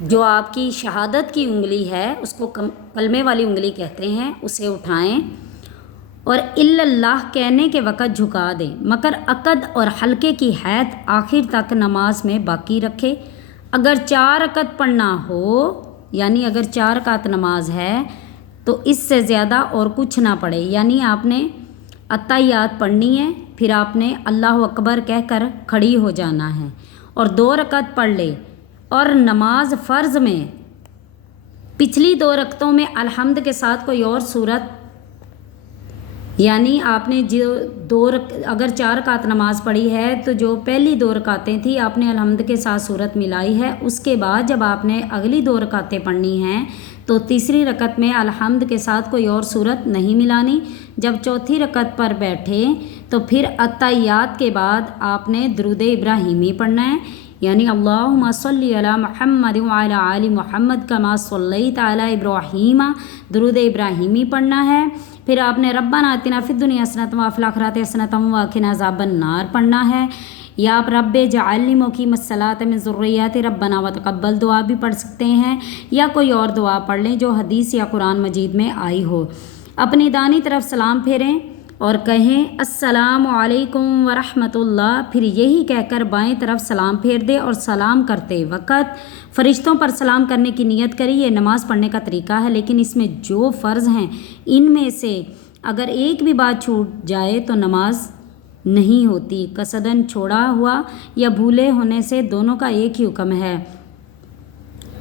جو آپ کی شہادت کی انگلی ہے اس کو کلمے والی انگلی کہتے ہیں، اسے اٹھائیں اور الا اللہ کہنے کے وقت جھکا دیں، مگر عقد اور حلقے کی حیت آخر تک نماز میں باقی رکھے۔ اگر 4 رکعت پڑھنا ہو، یعنی اگر 4 رکعت نماز ہے تو اس سے زیادہ اور کچھ نہ پڑھے، یعنی آپ نے اتحیات پڑھنی ہے، پھر آپ نے اللہ اکبر کہہ کر کھڑی ہو جانا ہے اور 2 رکعت پڑھ لے۔ اور نماز فرض میں پچھلی 2 رکعتوں میں الحمد کے ساتھ کوئی اور صورت، یعنی آپ نے جو اگر 4 رکعت نماز پڑھی ہے تو جو پہلی 2 رکعتیں تھیں آپ نے الحمد کے ساتھ صورت ملائی ہے، اس کے بعد جب آپ نے اگلی 2 رکعتیں پڑھنی ہیں تو تیسری رکعت میں الحمد کے ساتھ کوئی اور صورت نہیں ملانی۔ جب چوتھی رکعت پر بیٹھے تو پھر اتحیات کے بعد آپ نے درود ابراہیمی پڑھنا ہے، یعنی اللہم صلی علی محمد وعلی آل محمد کما صلیت علی ابراہیم، درود ابراہیمی پڑھنا ہے۔ پھر آپ نے ربنا آتنا فی الدنیا حسنۃ وفی الآخرۃ حسنۃ وقنا عذاب النار پڑھنا ہے، یا آپ رب اجعلنی مقیم الصلاۃ من ذریتی ربنا وتقبل دعا بھی پڑھ سکتے ہیں، یا کوئی اور دعا پڑھ لیں جو حدیث یا قرآن مجید میں آئی ہو۔ اپنی دانی طرف سلام پھیریں اور کہیں السلام علیکم ورحمۃ اللہ، پھر یہی کہہ کر بائیں طرف سلام پھیر دے اور سلام کرتے وقت فرشتوں پر سلام کرنے کی نیت کری۔ یہ نماز پڑھنے کا طریقہ ہے، لیکن اس میں جو فرض ہیں ان میں سے اگر ایک بھی بات چھوٹ جائے تو نماز نہیں ہوتی۔ قصدن چھوڑا ہوا یا بھولے ہونے سے دونوں کا ایک ہی حکم ہے۔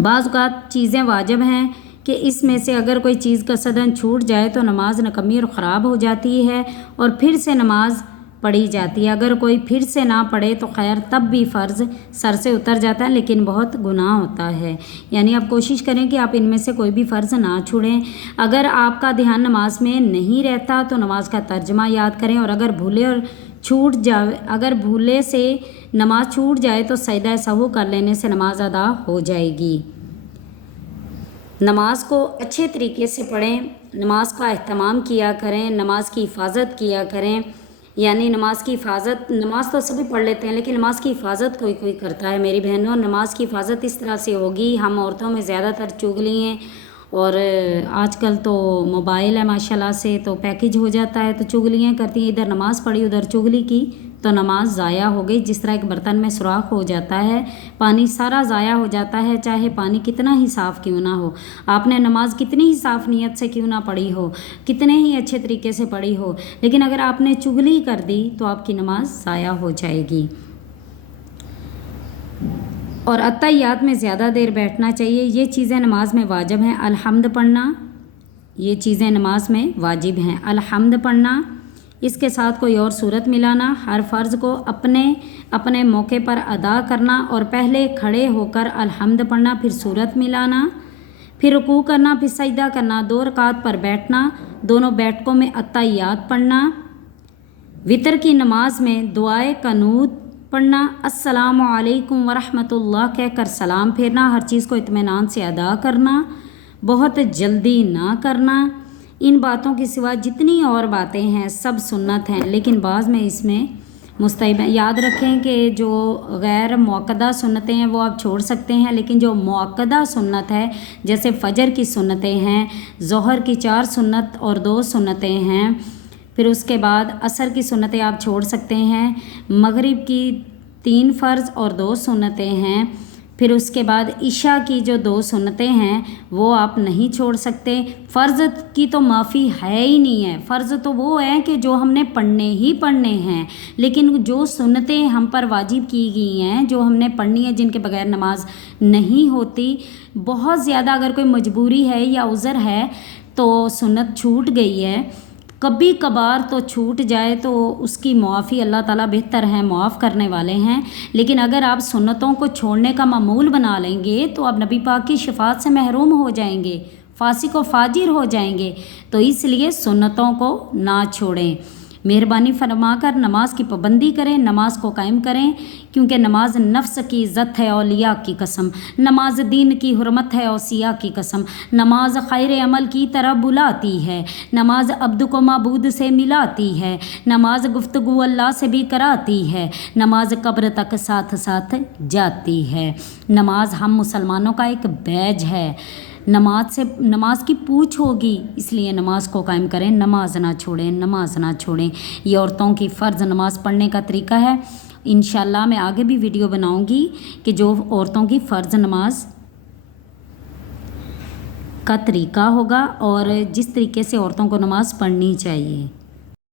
بعض اوقات چیزیں واجب ہیں کہ اس میں سے اگر کوئی چیز قصدن چھوٹ جائے تو نماز نکمی اور خراب ہو جاتی ہے اور پھر سے نماز پڑھی جاتی ہے۔ اگر کوئی پھر سے نہ پڑھے تو خیر تب بھی فرض سر سے اتر جاتا ہے، لیکن بہت گناہ ہوتا ہے۔ یعنی آپ کوشش کریں کہ آپ ان میں سے کوئی بھی فرض نہ چھوڑیں۔ اگر آپ کا دھیان نماز میں نہیں رہتا تو نماز کا ترجمہ یاد کریں، اور اگر بھولے سے نماز چھوٹ جائے تو سجدہ سہو کر لینے سے نماز ادا ہو جائے گی۔ نماز کو اچھے طریقے سے پڑھیں، نماز کا اہتمام کیا کریں، نماز کی حفاظت کیا کریں۔ یعنی نماز کی حفاظت، نماز تو سبھی پڑھ لیتے ہیں لیکن نماز کی حفاظت کوئی کرتا ہے۔ میری بہنوں، نماز کی حفاظت اس طرح سے ہوگی، ہم عورتوں میں زیادہ تر چغلی ہیں، اور آج کل تو موبائل ہے ماشاءاللہ سے تو پیکج ہو جاتا ہے، تو چغلیاں کرتی ہیں، ادھر نماز پڑھی ادھر چغلی کی تو نماز ضائع ہو گئی۔ جس طرح ایک برتن میں سوراخ ہو جاتا ہے، پانی سارا ضائع ہو جاتا ہے، چاہے پانی کتنا ہی صاف کیوں نہ ہو، آپ نے نماز کتنی ہی صاف نیت سے کیوں نہ پڑھی ہو، کتنے ہی اچھے طریقے سے پڑھی ہو، لیکن اگر آپ نے چغلی کر دی تو آپ کی نماز ضائع ہو جائے گی۔ اور اتحیات میں زیادہ دیر بیٹھنا چاہیے۔ یہ چیزیں نماز میں واجب ہیں۔ الحمد پڑھنا، یہ چیزیں نماز میں واجب ہیں۔ الحمد پڑھنا، اس کے ساتھ کوئی اور صورت ملانا، ہر فرض کو اپنے موقع پر ادا کرنا، اور پہلے کھڑے ہو کر الحمد پڑھنا، پھر صورت ملانا، پھر رکوع کرنا، پھر سجدہ کرنا، 2 رکعت پر بیٹھنا، دونوں بیٹھکوں میں اتحیات پڑھنا، وتر کی نماز میں دعائے قنوت پڑھنا، السلام علیکم ورحمۃ اللہ کہہ کر سلام پھیرنا، ہر چیز کو اطمینان سے ادا کرنا، بہت جلدی نہ کرنا۔ ان باتوں کے سوا جتنی اور باتیں ہیں سب سنت ہیں، لیکن بعض میں اس میں مستحب ہیں۔ یاد رکھیں کہ جو غیر موقدہ سنتیں ہیں وہ آپ چھوڑ سکتے ہیں، لیکن جو موقدہ سنت ہے جیسے فجر کی سنتیں ہیں، ظہر کی 4 سنت اور 2 سنتیں ہیں، پھر اس کے بعد عصر کی سنتیں آپ چھوڑ سکتے ہیں، مغرب کی 3 فرض اور 2 سنتیں ہیں، پھر اس کے بعد عشاء کی جو 2 سنتیں ہیں وہ آپ نہیں چھوڑ سکتے۔ فرض کی تو معافی ہے ہی نہیں ہے، فرض تو وہ ہیں کہ جو ہم نے پڑھنے ہی پڑھنے ہیں، لیکن جو سنتیں ہم پر واجب کی گئی ہیں، جو ہم نے پڑھنی ہے، جن کے بغیر نماز نہیں ہوتی، بہت زیادہ اگر کوئی مجبوری ہے یا عذر ہے تو سنت چھوٹ گئی ہے، کبھی کبھار تو چھوٹ جائے تو اس کی معافی اللہ تعالیٰ بہتر ہے، معاف کرنے والے ہیں، لیکن اگر آپ سنتوں کو چھوڑنے کا معمول بنا لیں گے تو آپ نبی پاک کی شفاعت سے محروم ہو جائیں گے، فاسق و فاجر ہو جائیں گے، تو اس لیے سنتوں کو نہ چھوڑیں۔ مہربانی فرما کر نماز کی پابندی کریں، نماز کو قائم کریں، کیونکہ نماز نفس کی عزت ہے، اولیاء کی قسم، نماز دین کی حرمت ہے، اوصیاء کی قسم، نماز خیر عمل کی طرح بلاتی ہے، نماز عبد کو معبود سے ملاتی ہے، نماز گفتگو اللہ سے بھی کراتی ہے، نماز قبر تک ساتھ ساتھ جاتی ہے، نماز ہم مسلمانوں کا ایک بیج ہے، نماز کی پوچھ ہوگی، اس لیے نماز کو قائم کریں، نماز نہ چھوڑیں، نماز نہ چھوڑیں۔ یہ عورتوں کی فرض نماز پڑھنے کا طریقہ ہے۔ انشاءاللہ میں آگے بھی ویڈیو بناؤں گی کہ جو عورتوں کی فرض نماز کا طریقہ ہوگا اور جس طریقے سے عورتوں کو نماز پڑھنی چاہیے۔